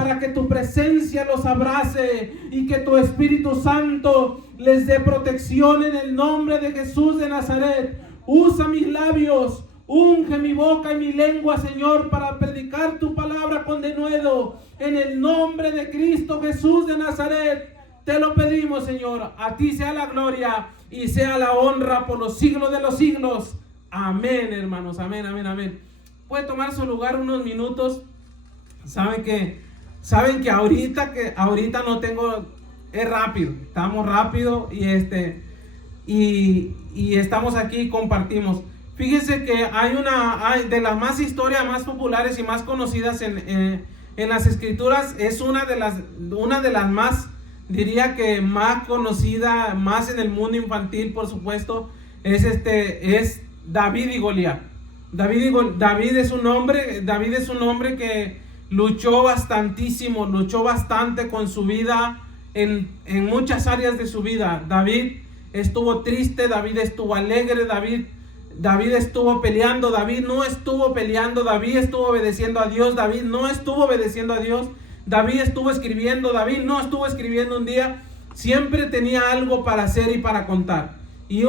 para que tu presencia los abrace y que tu Espíritu Santo les dé protección en el nombre de Jesús de Nazaret. Usa mis labios, unge mi boca y mi lengua, Señor, para predicar tu palabra con denuedo. En el nombre de Cristo Jesús de Nazaret, te lo pedimos, Señor. A ti sea la gloria y sea la honra por los siglos de los siglos. Amén, hermanos. Amén, amén, amén. Puede tomar su lugar unos minutos. Saben que ahorita no tengo, es rápido. Estamos rápido y estamos aquí y compartimos. Fíjense que hay de las más historias más populares y más conocidas en las escrituras. Es una de las más, diría que más conocida, más en el mundo infantil, por supuesto, es David y Goliat. David es un hombre que luchó bastante con su vida en muchas áreas de su vida. David estuvo triste, David estuvo alegre, David estuvo peleando, David no estuvo peleando, David estuvo obedeciendo a Dios, David no estuvo obedeciendo a Dios, David estuvo escribiendo, David no estuvo escribiendo un día. Siempre tenía algo para hacer y para contar. Y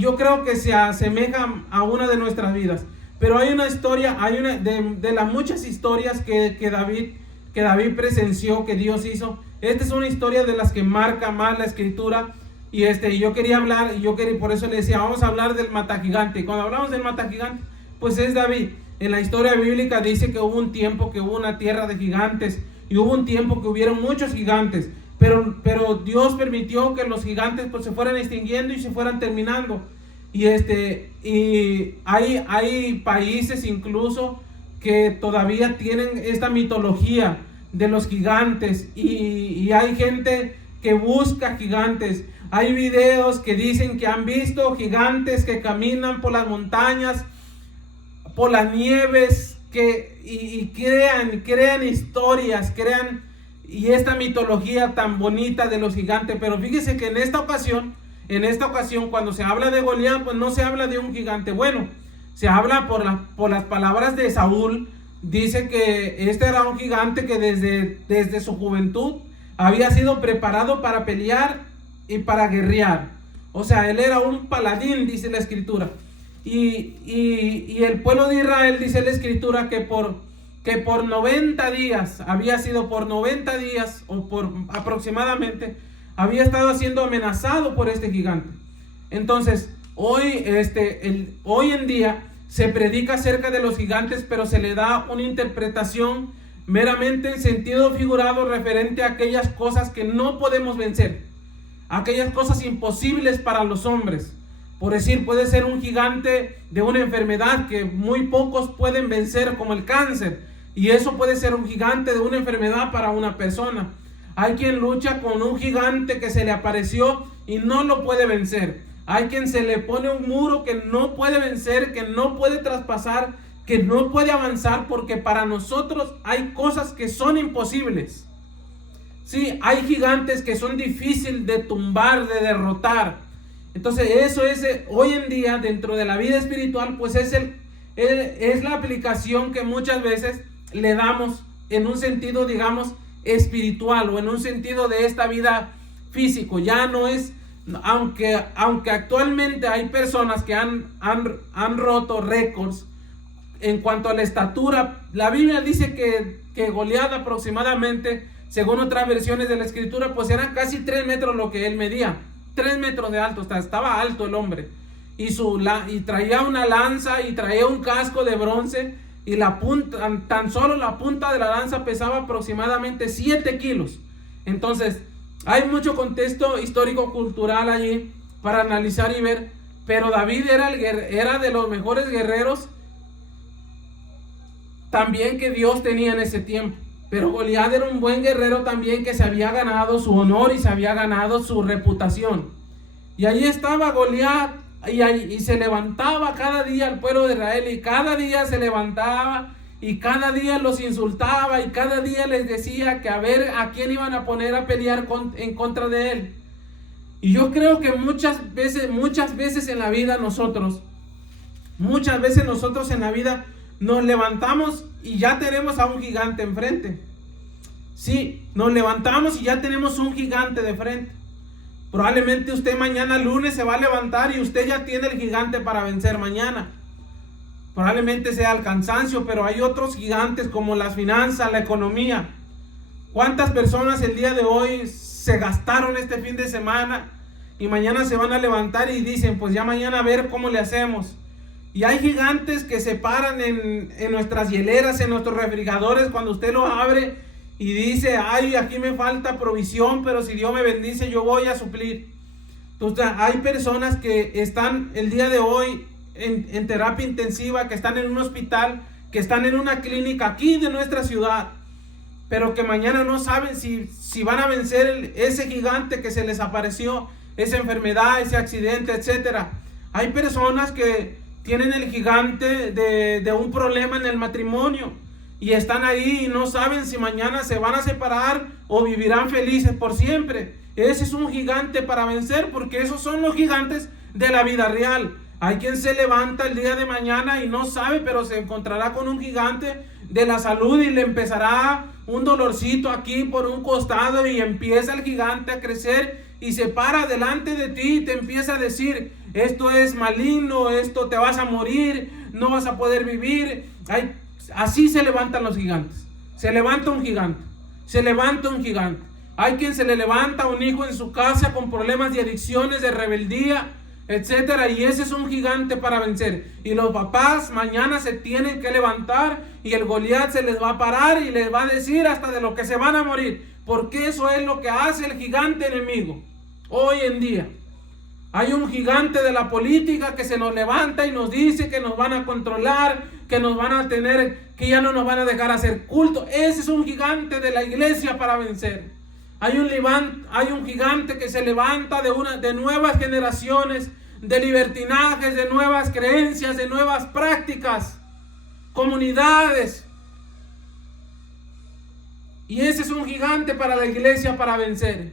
yo creo que se asemeja a una de nuestras vidas. Pero hay una historia, de las muchas historias que David presenció, que Dios hizo. Esta es una historia de las que marca más la escritura. Y yo quería hablar, por eso le decía, vamos a hablar del matagigante. Y cuando hablamos del matagigante, pues es David. En la historia bíblica dice que hubo un tiempo que hubo una tierra de gigantes. Y hubo un tiempo que hubieron muchos gigantes. Pero Dios permitió que los gigantes pues se fueran extinguiendo y se fueran terminando. Y hay países incluso que todavía tienen esta mitología de los gigantes. Y hay gente que busca gigantes. Hay videos que dicen que han visto gigantes que caminan por las montañas, por las nieves, y crean historias, y esta mitología tan bonita de los gigantes. Pero fíjese que en esta ocasión, cuando se habla de Goliat, pues no se habla de un gigante bueno. Se habla por las palabras de Saúl. Dice que este era un gigante que desde su juventud había sido preparado para pelear y para guerrear. O sea, él era un paladín, dice la escritura. Y el pueblo de Israel, dice la escritura, que por 90 días, había sido por 90 días o por aproximadamente, había estado siendo amenazado por este gigante. Entonces, hoy en día se predica acerca de los gigantes, pero se le da una interpretación meramente en sentido figurado referente a aquellas cosas que no podemos vencer, aquellas cosas imposibles para los hombres. Por decir, puede ser un gigante de una enfermedad que muy pocos pueden vencer, como el cáncer, y eso puede ser un gigante de una enfermedad para una persona. Hay quien lucha con un gigante que se le apareció y no lo puede vencer. Hay quien se le pone un muro que no puede vencer, que no puede traspasar, que no puede avanzar, porque para nosotros hay cosas que son imposibles. Sí, hay gigantes que son difíciles de tumbar, de derrotar. Entonces eso es hoy en día dentro de la vida espiritual, pues es la aplicación que muchas veces le damos en un sentido, digamos, espiritual, o en un sentido de esta vida físico. Ya no es, aunque actualmente hay personas que han roto récords en cuanto a la estatura. La Biblia dice que Goliat aproximadamente, según otras versiones de la escritura, pues eran casi 3 metros lo que él medía. 3 metros de alto, estaba alto el hombre. Y traía una lanza y traía un casco de bronce. Y tan solo la punta de la lanza pesaba aproximadamente 7 kilos. Entonces, hay mucho contexto histórico-cultural allí para analizar y ver. Pero David era de los mejores guerreros también que Dios tenía en ese tiempo. Pero Goliat era un buen guerrero también, que se había ganado su honor y se había ganado su reputación. Y allí estaba Goliat, y se levantaba cada día el pueblo de Israel, y cada día se levantaba y cada día los insultaba, y cada día les decía que a ver a quién iban a poner a pelear en contra de él. Y yo creo que muchas veces en la vida nosotros nos levantamos y ya tenemos a un gigante enfrente. Sí, nos levantamos y ya tenemos un gigante de frente. Probablemente usted mañana lunes se va a levantar y usted ya tiene el gigante para vencer mañana. Probablemente sea el cansancio, pero hay otros gigantes como las finanzas, la economía. ¿Cuántas personas el día de hoy se gastaron este fin de semana y mañana se van a levantar y dicen, pues ya mañana a ver cómo le hacemos? Y hay gigantes que se paran en nuestras hieleras, en nuestros refrigeradores, cuando usted lo abre y dice, ay, aquí me falta provisión, pero si Dios me bendice, yo voy a suplir. Entonces, hay personas que están el día de hoy en terapia intensiva, que están en un hospital, que están en una clínica aquí de nuestra ciudad, pero que mañana no saben si van a vencer ese gigante que se les apareció, esa enfermedad, ese accidente, etcétera. Hay personas que tienen el gigante de un problema en el matrimonio y están ahí y no saben si mañana se van a separar o vivirán felices por siempre. Ese es un gigante para vencer, porque esos son los gigantes de la vida real. Hay quien se levanta el día de mañana y no sabe, pero se encontrará con un gigante de la salud y le empezará un dolorcito aquí por un costado y empieza el gigante a crecer y se para delante de ti y te empieza a decir, esto es maligno, esto te vas a morir, no vas a poder vivir. Así se levantan los gigantes. Se levanta un gigante, se levanta un gigante. Hay quien se le levanta un hijo en su casa con problemas de adicciones, de rebeldía, etcétera, y ese es un gigante para vencer. Y los papás mañana se tienen que levantar y el Goliat se les va a parar y les va a decir hasta de lo que se van a morir, porque eso es lo que hace el gigante enemigo. Hoy en día hay un gigante de la política que se nos levanta y nos dice que nos van a controlar, que nos van a tener, que ya no nos van a dejar hacer culto. Ese es un gigante de la iglesia para vencer. Hay un gigante que se levanta de nuevas generaciones, de libertinajes, de nuevas creencias, de nuevas prácticas, comunidades. Y ese es un gigante para la iglesia para vencer.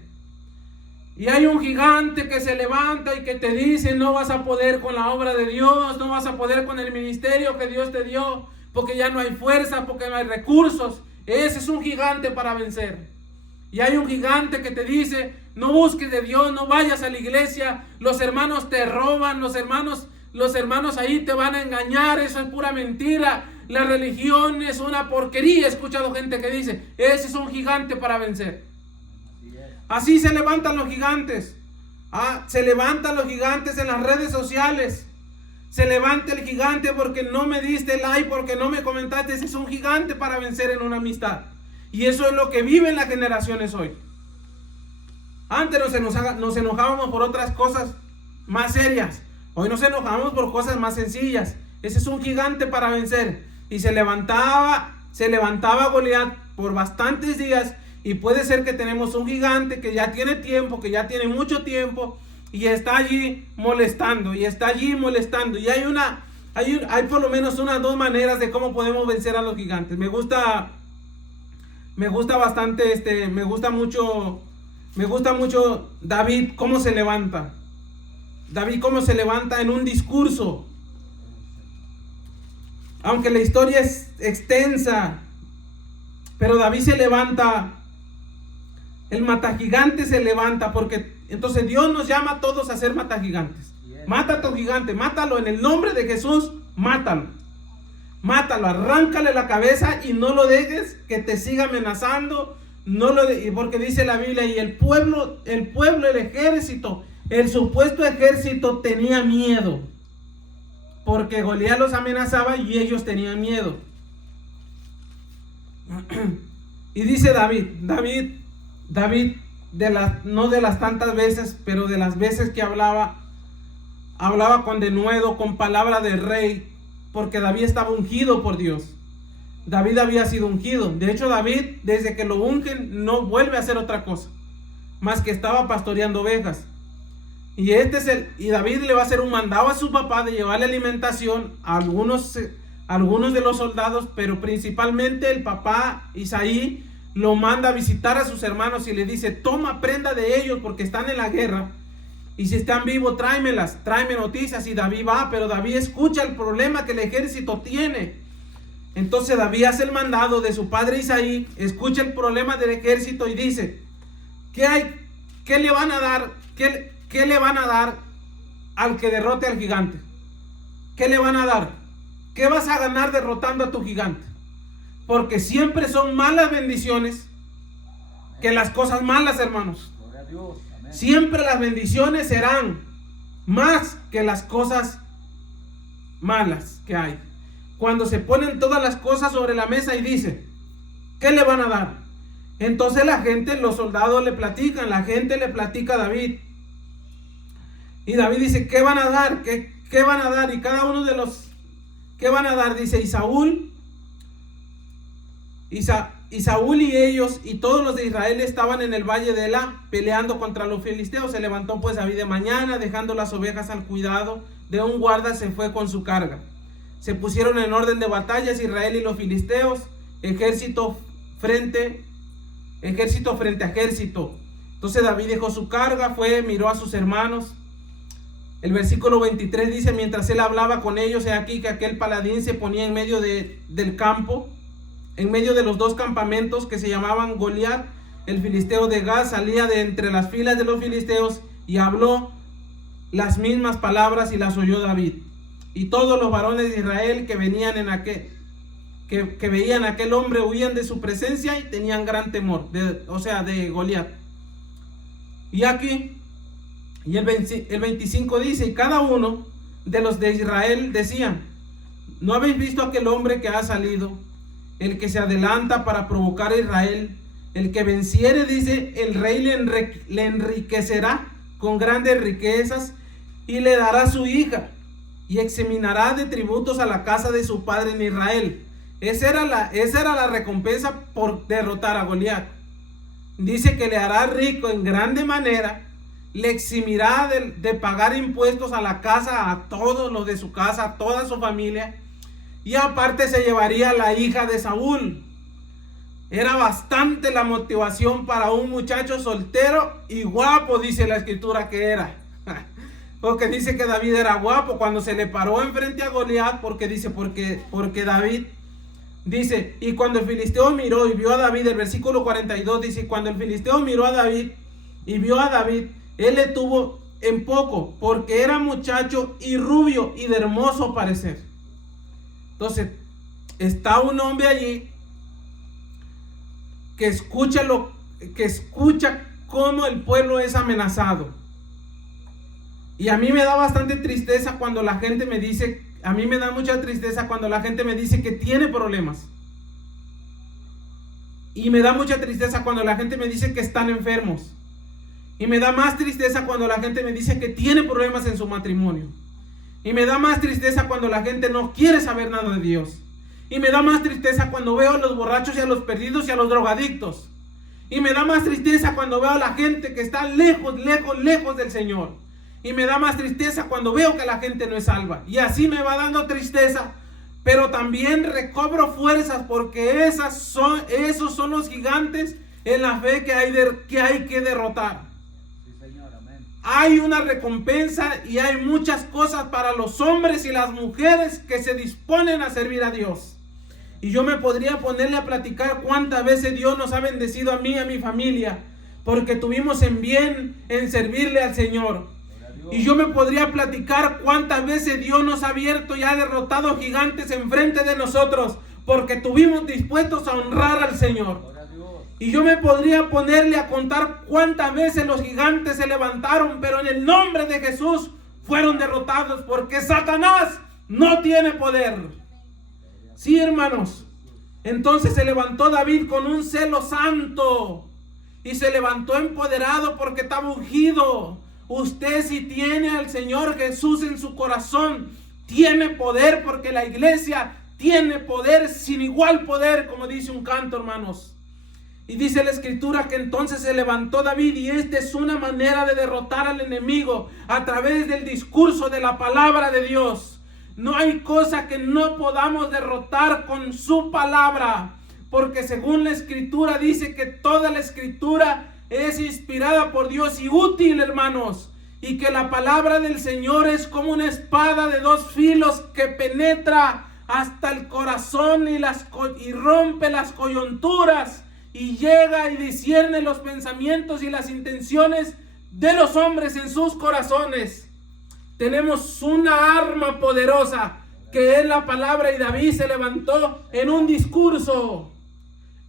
Y hay un gigante que se levanta y que te dice, no vas a poder con la obra de Dios, no vas a poder con el ministerio que Dios te dio, porque ya no hay fuerza, porque no hay recursos. Ese es un gigante para vencer. Y hay un gigante que te dice, no busques de Dios, no vayas a la iglesia, los hermanos te roban, los hermanos ahí te van a engañar, eso es pura mentira, la religión es una porquería. He escuchado gente que dice, ese es un gigante para vencer. Así se levantan los gigantes. Se levantan los gigantes en las redes sociales. Se levanta el gigante porque no me diste like, porque no me comentaste. Ese es un gigante para vencer en una amistad. Y eso es lo que viven las generaciones hoy. Antes nos enojábamos por otras cosas más serias. Hoy nos enojamos por cosas más sencillas. Ese es un gigante para vencer. Y se levantaba Goliat por bastantes días. Y puede ser que tenemos un gigante que ya tiene tiempo, que ya tiene mucho tiempo, y está allí molestando, y está allí molestando. Y hay por lo menos dos maneras de cómo podemos vencer a los gigantes. Me gusta bastante, me gusta mucho David, cómo se levanta. David cómo se levanta en un discurso. Aunque la historia es extensa, pero David se levanta. El matagigante se levanta, porque entonces Dios nos llama a todos a ser matagigantes. Mata a tu gigante, mátalo en el nombre de Jesús, mátalo. Mátalo, arráncale la cabeza y no lo dejes que te siga amenazando. Porque dice la Biblia, y el pueblo, el ejército, el supuesto ejército tenía miedo, porque Goliat los amenazaba y ellos tenían miedo. Y dice David, no de las tantas veces, pero de las veces que hablaba con denuedo, con palabra de rey, porque David estaba ungido por Dios. David había sido ungido. De hecho, David, desde que lo ungen, no vuelve a hacer otra cosa, más que estaba pastoreando ovejas. Y David le va a hacer un mandado a su papá de llevarle alimentación a algunos de los soldados, pero principalmente el papá Isaí lo manda a visitar a sus hermanos y le dice: toma prenda de ellos porque están en la guerra, y si están vivos tráeme noticias. Y David va, pero David escucha el problema que el ejército tiene. Entonces David hace el mandado de su padre Isaí, escucha el problema del ejército y dice, ¿qué le van a dar? ¿Qué le van a dar al que derrote al gigante? ¿Qué le van a dar? ¿Qué vas a ganar derrotando a tu gigante? Porque siempre son malas bendiciones que las cosas malas, hermanos. Siempre las bendiciones serán más que las cosas malas que hay. Cuando se ponen todas las cosas sobre la mesa y dice, ¿qué le van a dar? Entonces la gente, los soldados le platican, la gente le platica a David. Y David dice, ¿qué van a dar? ¿Qué van a dar? Y cada uno de los, ¿qué van a dar? Dice, y Saúl y ellos y todos los de Israel estaban en el valle de Elá peleando contra los filisteos. Se levantó pues David de mañana, dejando las ovejas al cuidado de un guarda, se fue con su carga. Se pusieron en orden de batallas Israel y los filisteos, ejército frente a ejército. Entonces David dejó su carga, fue, miró a sus hermanos. El versículo 23 dice, mientras él hablaba con ellos, he aquí que aquel paladín se ponía en medio del campo, en medio de los dos campamentos que se llamaban Goliat, el filisteo de Gat, salía de entre las filas de los filisteos y habló las mismas palabras y las oyó David. Y todos los varones de Israel que venían que veían a aquel hombre huían de su presencia y tenían gran temor, de Goliat. Y aquí, y el 25 dice, y cada uno de los de Israel decían, ¿no habéis visto aquel hombre que ha salido? El que se adelanta para provocar a Israel, el que venciere, dice, el rey le enriquecerá con grandes riquezas y le dará su hija y examinará de tributos a la casa de su padre en Israel. Esa era la recompensa por derrotar a Goliat. Dice que le hará rico en grande manera, le eximirá de pagar impuestos a la casa, a todos los de su casa, a toda su familia. Y aparte se llevaría la hija de Saúl. Era bastante la motivación para un muchacho soltero y guapo, dice la escritura que era. Porque dice que David era guapo cuando se le paró enfrente a Goliat, porque David dice, y cuando el filisteo miró y vio a David, el versículo 42 dice, cuando el filisteo miró a David y vio a David, él le tuvo en poco, porque era muchacho y rubio y de hermoso parecer. Entonces, está un hombre allí que escucha cómo el pueblo es amenazado. Y a mí me da bastante tristeza cuando la gente me dice, a mí me da mucha tristeza cuando la gente me dice que tiene problemas. Y me da mucha tristeza cuando la gente me dice que están enfermos. Y me da más tristeza cuando la gente me dice que tiene problemas en su matrimonio. Y me da más tristeza cuando la gente no quiere saber nada de Dios. Y me da más tristeza cuando veo a los borrachos y a los perdidos y a los drogadictos. Y me da más tristeza cuando veo a la gente que está lejos del Señor. Y me da más tristeza cuando veo que la gente no es salva. Y así me va dando tristeza. Pero también recobro fuerzas porque esos son los gigantes en la fe que hay que derrotar. Sí, Señor, amén. Hay una recompensa y hay muchas cosas para los hombres y las mujeres que se disponen a servir a Dios. Y yo me podría ponerle a platicar cuántas veces Dios nos ha bendecido a mí y a mi familia, porque tuvimos en bien en servirle al Señor. Y yo me podría platicar cuántas veces Dios nos ha abierto y ha derrotado gigantes enfrente de nosotros, porque estuvimos dispuestos a honrar al Señor. Y yo me podría ponerle a contar cuántas veces los gigantes se levantaron, pero en el nombre de Jesús fueron derrotados, porque Satanás no tiene poder. Sí, hermanos. Entonces se levantó David con un celo santo y se levantó empoderado porque estaba ungido. Usted, si tiene al Señor Jesús en su corazón, tiene poder, porque la iglesia tiene poder, sin igual poder, como dice un canto, hermanos. Y dice la escritura que entonces se levantó David, y esta es una manera de derrotar al enemigo, a través del discurso de la palabra de Dios. No hay cosa que no podamos derrotar con su palabra, porque según la escritura dice que toda la escritura es inspirada por Dios y útil, hermanos, y que la palabra del Señor es como una espada de dos filos que penetra hasta el corazón y rompe las coyunturas y llega y discierne los pensamientos y las intenciones de los hombres en sus corazones. Tenemos una arma poderosa que es la palabra, y David se levantó en un discurso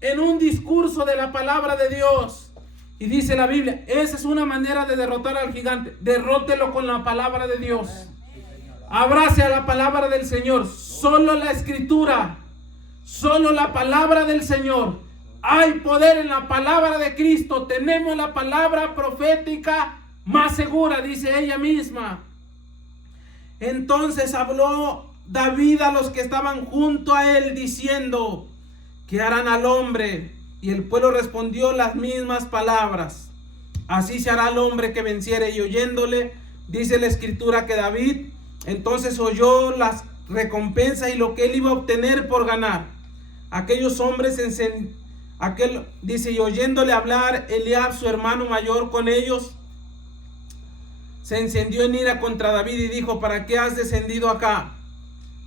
de la palabra de Dios. Y dice la Biblia, esa es una manera de derrotar al gigante. Derrótelo con la palabra de Dios. Abrace a la palabra del Señor. Solo la escritura, solo la palabra del Señor. Hay poder en la palabra de Cristo. Tenemos la palabra profética más segura, dice ella misma. Entonces habló David a los que estaban junto a él, diciendo: ¿qué harán al hombre? Y el pueblo respondió las mismas palabras: así se hará al hombre que venciere. Y oyéndole, dice la escritura que David entonces oyó las recompensas y lo que él iba a obtener por ganar. Aquellos hombres dice, y oyéndole hablar Eliab, su hermano mayor, con ellos, se encendió en ira contra David y dijo: ¿para qué has descendido acá?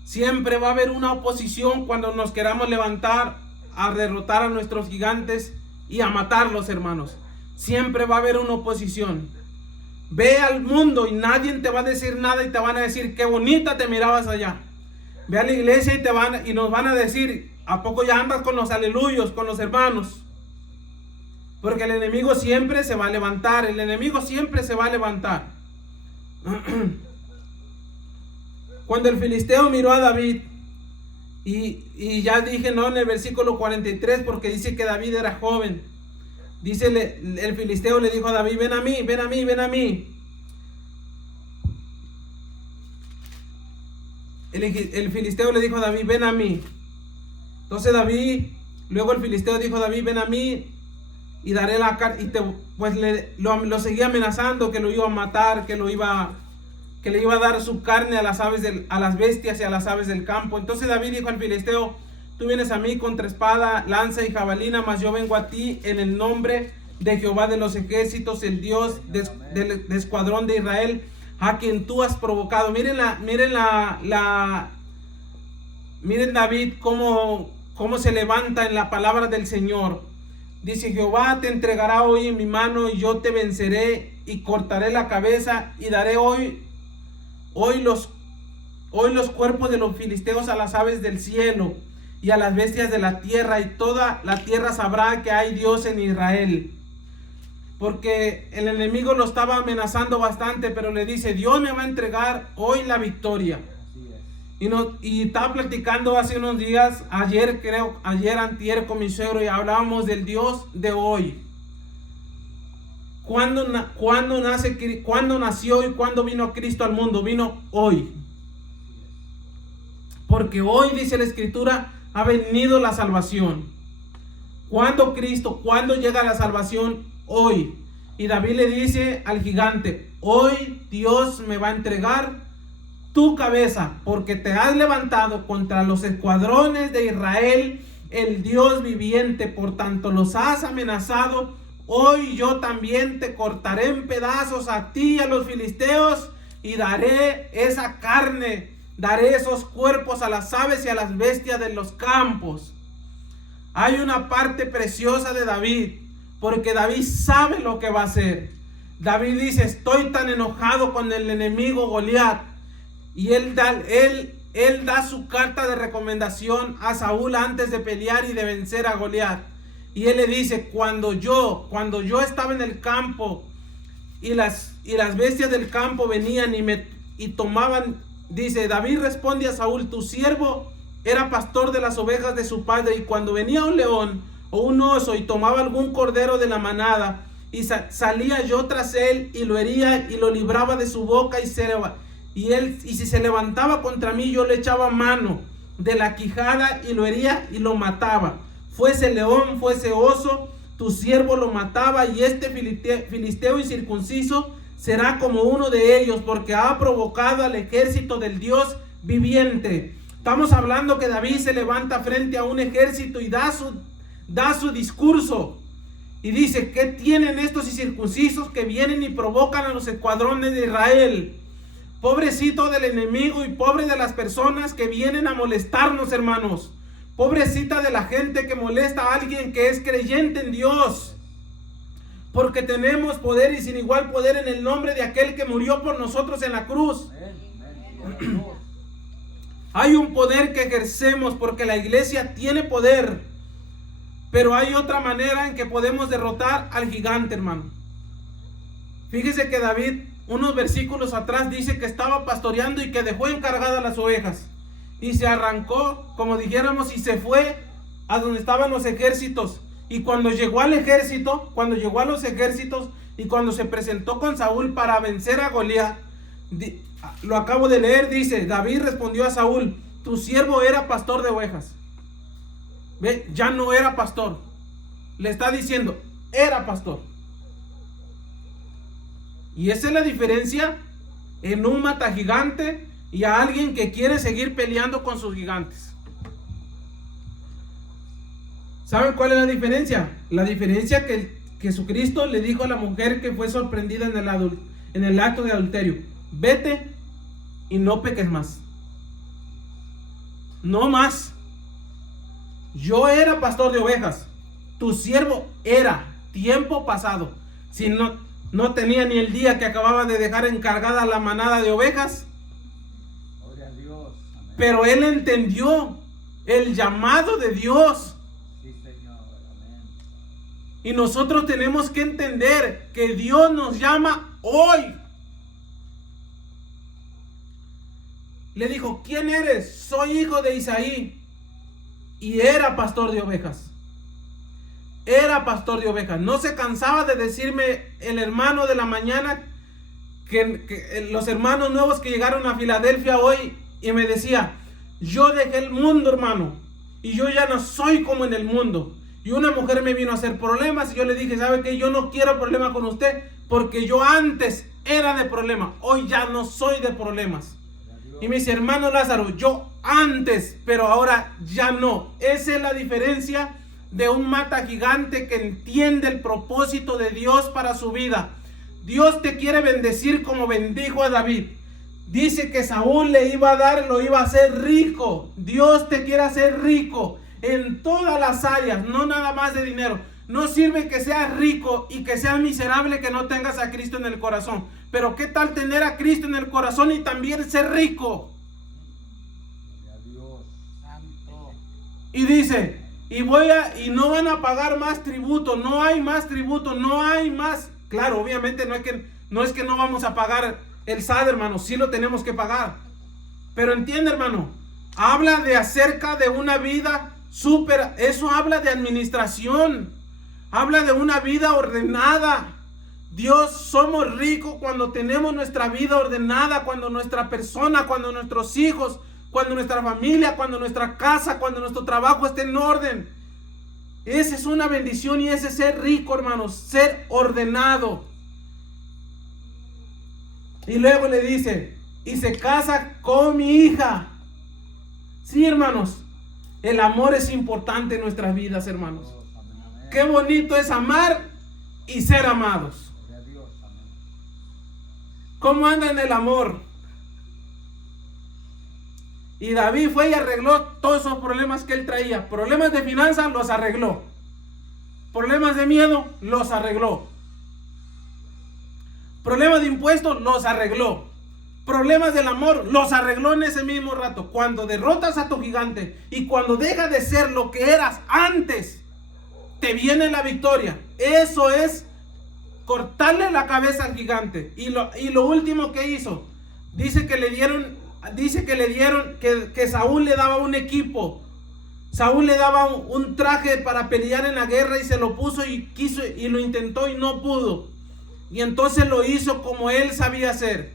Siempre va a haber una oposición cuando nos queramos levantar a derrotar a nuestros gigantes y a matarlos, hermanos. Siempre va a haber una oposición. Ve al mundo y nadie te va a decir nada y te van a decir: qué bonita te mirabas allá. Ve a la iglesia y nos van a decir: ¿a poco ya andas con los aleluyos, con los hermanos? Porque el enemigo siempre se va a levantar. El enemigo siempre se va a levantar. Cuando el filisteo miró a David, y ya dije, no, en el versículo 43, porque dice que David era joven. Dice, el filisteo le dijo a David: ven a mí, ven a mí, ven a mí. El filisteo le dijo a David: ven a mí. Entonces luego el filisteo dijo a David: ven a mí y daré la carne. Lo seguía amenazando que lo iba a matar, que le iba a dar su carne a las bestias y a las aves del campo. Entonces David dijo al filisteo: tú vienes a mí contra espada, lanza y jabalina, mas yo vengo a ti en el nombre de Jehová de los ejércitos, el Dios del escuadrón de Israel, a quien tú has provocado. Miren David cómo se levanta en la palabra del Señor. Dice: Jehová te entregará hoy en mi mano, y yo te venceré y cortaré la cabeza, y daré hoy los cuerpos de los filisteos a las aves del cielo y a las bestias de la tierra, y toda la tierra sabrá que hay Dios en Israel. Porque el enemigo lo estaba amenazando bastante, pero le dice: Dios me va a entregar hoy la victoria. Y estaba platicando hace unos días, ayer antier, con mi suegro, y hablábamos del Dios de hoy. ¿Cuándo nació y cuándo vino Cristo al mundo? Vino hoy. Porque hoy, dice la escritura, ha venido la salvación. ¿Cuándo llega la salvación? Hoy. Y David le dice al gigante: hoy Dios me va a entregar tu cabeza, porque te has levantado contra los escuadrones de Israel, el Dios viviente, por tanto los has amenazado. Hoy yo también te cortaré en pedazos a ti y a los filisteos, y daré esa carne, daré esos cuerpos a las aves y a las bestias de los campos. Hay una parte preciosa de David, porque David sabe lo que va a hacer. David dice: estoy tan enojado con el enemigo Goliat. Y él da su carta de recomendación a Saúl antes de pelear y de vencer a Goliat. Y él le dice: cuando yo estaba en el campo y las bestias del campo venían y tomaban, dice, David responde a Saúl: tu siervo era pastor de las ovejas de su padre, y cuando venía un león o un oso y tomaba algún cordero de la manada, y salía yo tras él y lo hería y lo libraba de su boca, y si se levantaba contra mí, yo le echaba mano de la quijada y lo hería y lo mataba. Fuese león, fuese oso, tu siervo lo mataba, y este filisteo incircunciso será como uno de ellos, porque ha provocado al ejército del Dios viviente. Estamos hablando que David se levanta frente a un ejército y da su discurso. Y dice: ¿qué tienen estos incircuncisos que vienen y provocan a los escuadrones de Israel? Pobrecito del enemigo y pobre de las personas que vienen a molestarnos, hermanos. Pobrecita de la gente que molesta a alguien que es creyente en Dios. Porque tenemos poder y sin igual poder en el nombre de aquel que murió por nosotros en la cruz. Hay un poder que ejercemos porque la iglesia tiene poder. Pero hay otra manera en que podemos derrotar al gigante, hermano. Fíjese que David, unos versículos atrás, dice que estaba pastoreando y que dejó encargadas las ovejas. Y se arrancó, como dijéramos, y se fue a donde estaban los ejércitos. Y cuando llegó al ejército, cuando llegó a los ejércitos y cuando se presentó con Saúl para vencer a Goliat, lo acabo de leer, dice, David respondió a Saúl, tu siervo era pastor de ovejas. ¿Ve? Ya no era pastor. Le está diciendo, era pastor. Y esa es la diferencia en un matagigante y a alguien que quiere seguir peleando con sus gigantes. ¿Saben cuál es la diferencia? La diferencia que Jesucristo le dijo a la mujer que fue sorprendida en el acto de adulterio. Vete y no peques más. No más. Yo era pastor de ovejas. Tu siervo era, tiempo pasado. Si no tenía ni el día que acababa de dejar encargada la manada de ovejas. Gloria a Dios. Amén. Pero él entendió el llamado de Dios. Sí, Señor. Amén. Y nosotros tenemos que entender que Dios nos llama hoy. Le dijo, ¿quién eres? Soy hijo de Isaí. Y era pastor de ovejas. Era pastor de ovejas. No se cansaba de decirme el hermano de la mañana, que los hermanos nuevos que llegaron a Filadelfia hoy, y me decía, yo dejé el mundo, hermano, y yo ya no soy como en el mundo. Y una mujer me vino a hacer problemas y yo le dije, ¿sabe qué? Yo no quiero problemas con usted, porque yo antes era de problemas, hoy ya no soy de problemas. Y me dice, hermano Lázaro, yo antes, pero ahora ya no. Esa es la diferencia de un mata gigante que entiende el propósito de Dios para su vida. Dios te quiere bendecir como bendijo a David. Dice que Saúl le iba a dar, lo iba a hacer rico. Dios te quiere hacer rico en todas las áreas, no nada más de dinero. No sirve que seas rico y que seas miserable, que no tengas a Cristo en el corazón. Pero ¿qué tal tener a Cristo en el corazón y también ser rico? Dios santo. Y dice, y no van a pagar más tributo, no hay más tributo, no hay más. Claro, obviamente no es que no vamos a pagar el SAD, hermano, sí lo tenemos que pagar. Pero entiende, hermano, habla de acerca de una vida súper, eso habla de administración. Habla de una vida ordenada. Dios, somos ricos cuando tenemos nuestra vida ordenada, cuando nuestra persona, cuando nuestros hijos, cuando nuestra familia, cuando nuestra casa, cuando nuestro trabajo esté en orden. Esa es una bendición y ese es ser rico, hermanos, ser ordenado. Y luego le dice, y se casa con mi hija. Sí, hermanos, el amor es importante en nuestras vidas, hermanos. Qué bonito es amar y ser amados. ¿Cómo anda en el amor? Y David fue y arregló todos esos problemas que él traía. Problemas de finanzas los arregló. Problemas de miedo los arregló. Problemas de impuestos los arregló. Problemas del amor los arregló en ese mismo rato. Cuando derrotas a tu gigante y cuando dejas de ser lo que eras antes, te viene la victoria. Eso es cortarle la cabeza al gigante. Y lo último que hizo, dice que le dieron, que Saúl le daba un equipo. Saúl le daba un traje para pelear en la guerra y se lo puso y quiso y lo intentó y no pudo. Y entonces lo hizo como él sabía hacer.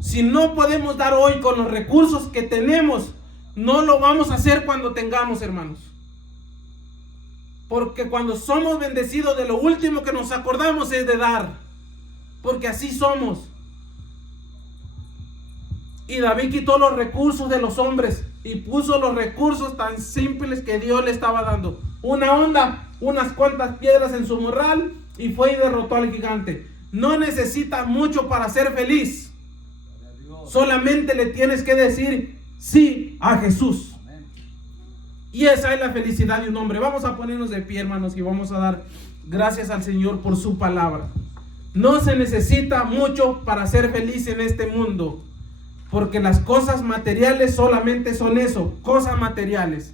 Si no podemos dar hoy con los recursos que tenemos, no lo vamos a hacer cuando tengamos, hermanos. Porque cuando somos bendecidos, de lo último que nos acordamos es de dar. Porque así somos. Y David quitó los recursos de los hombres y puso los recursos tan simples que Dios le estaba dando. Una onda, unas cuantas piedras en su morral y fue y derrotó al gigante. No necesitas mucho para ser feliz. Solamente le tienes que decir sí a Jesús. Amén. Y esa es la felicidad de un hombre. Vamos a ponernos de pie, hermanos, y vamos a dar gracias al Señor por su palabra. No se necesita mucho para ser feliz en este mundo, porque las cosas materiales solamente son eso, cosas materiales.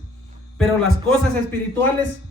Pero las cosas espirituales